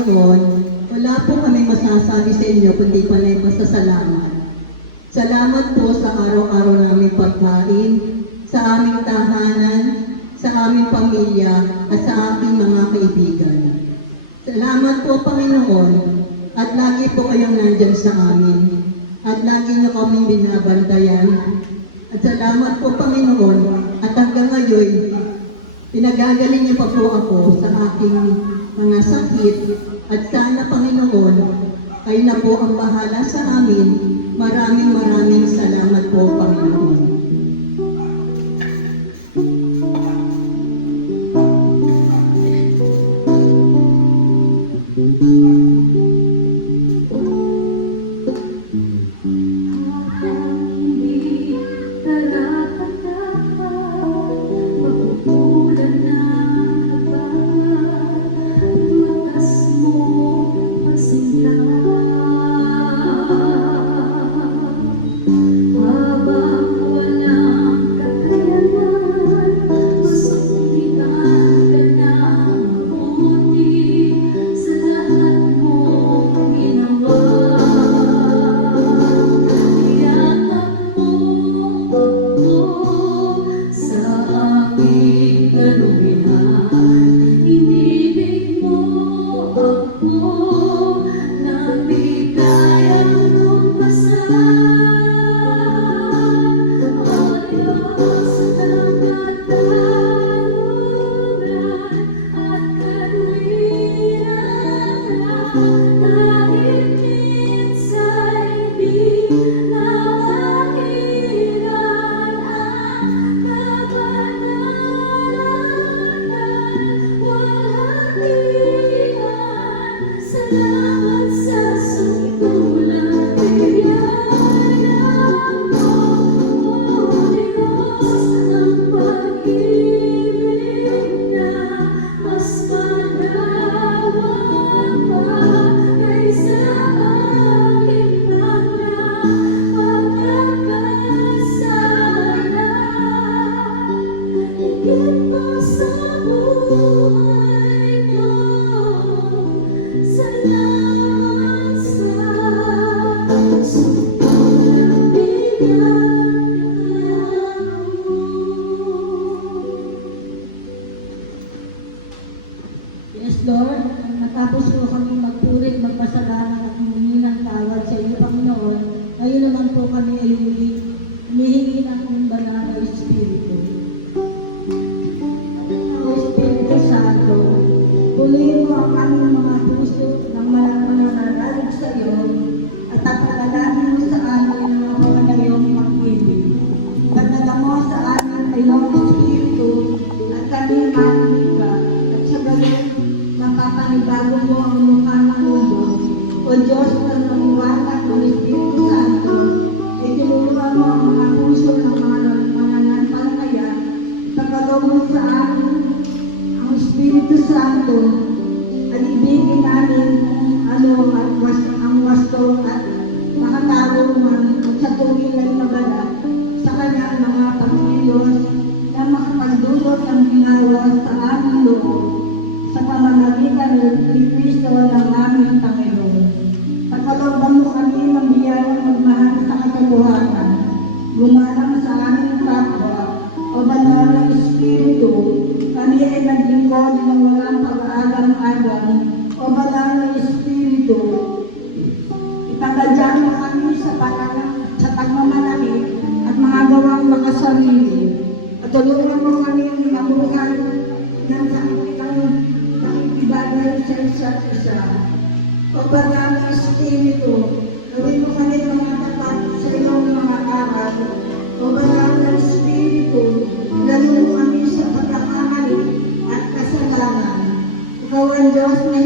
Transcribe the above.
Panginoon, wala po kami masasabi sa inyo kundi panay pasasalamat. Salamat po sa araw-araw naming pagkain, sa aming tahanan, sa aming pamilya, at sa aking mga kaibigan. Salamat po, Panginoon, at lagi po kayong nandyan sa amin, at lagi niyo kaming binabantayan. At salamat po, Panginoon, at hanggang ngayon, pinagagaling niyo pa po ako sa aking mga sakit, at sana, Panginoon, kayo na po ang bahala sa amin. Maraming salamat po, Panginoon. Yes, Lord, natapos po kami magpurit, magpasalamat at humingi ng tawad sa iyo, Panginoon. Ngayon naman po kami ay humihingi ng kong banal na Espiritu. O Espiritu Santo, puliin mo ang aming mga puso ng mananalig sa iyo at pagkalalain mo sa amin ang mga pangayong pag-ibig. Pagdala mo sa amin ay iyong Espiritu at kami manliga at sa galing mapapanibago mo ang mukha ng mundo. O Diyos na nangiwanan ng Espiritu Santo, itinulungan mo ang mga puso ng mga mananampalataya. Ipagkaloob mo sa amin ang Espiritu Santo at ibigin namin ang wasto at makatarungan sa tunay na mabalat sa kanyang mga pagkilos na makapagdulot ng ginawa sa aming loob sa pamamagitan ni Kristo ng aming Panginoon. Pagkalooban mo kami ng biyayang magmahal sa katotohanan, gumalang sa aming kapwa, o banal na Espiritu, kami ay naglingkod ng walang pag-aagang-agang, o banal na Espiritu, ipagdadyan mo kami sa pagmamalaki at mga gawang makasarili, at tulungan mo kami ng mabuhay ng ibagay sa isa't isa. O banal na Espiritu, gawin mo kami mga tapat sa iyong mga aral. O banal na Espiritu, lalo mo kami sa pagkakamali at kasalanan. Ikaw ang Diyos na